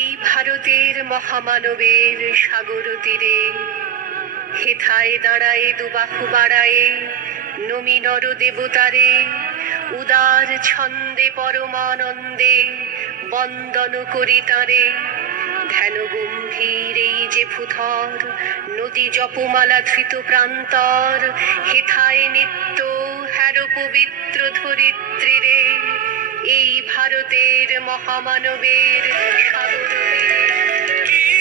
এই ভারতের মহামানবের সাগর তীরে হেথায় দাঁড়ায় দুবাহু বাড়ায়ে নমি নর দেবতারে উদার ছন্দে পরমানন্দে বন্দন করি তারে। ধ্যান গম্ভীর এই যে ভূধর নদী জপমালা ধৃত প্রান্তর হেথায় নিত্য হ্যার পবিত্র ধরিত্রীরে এই ভারতের মহামানবের সাগর তীরে।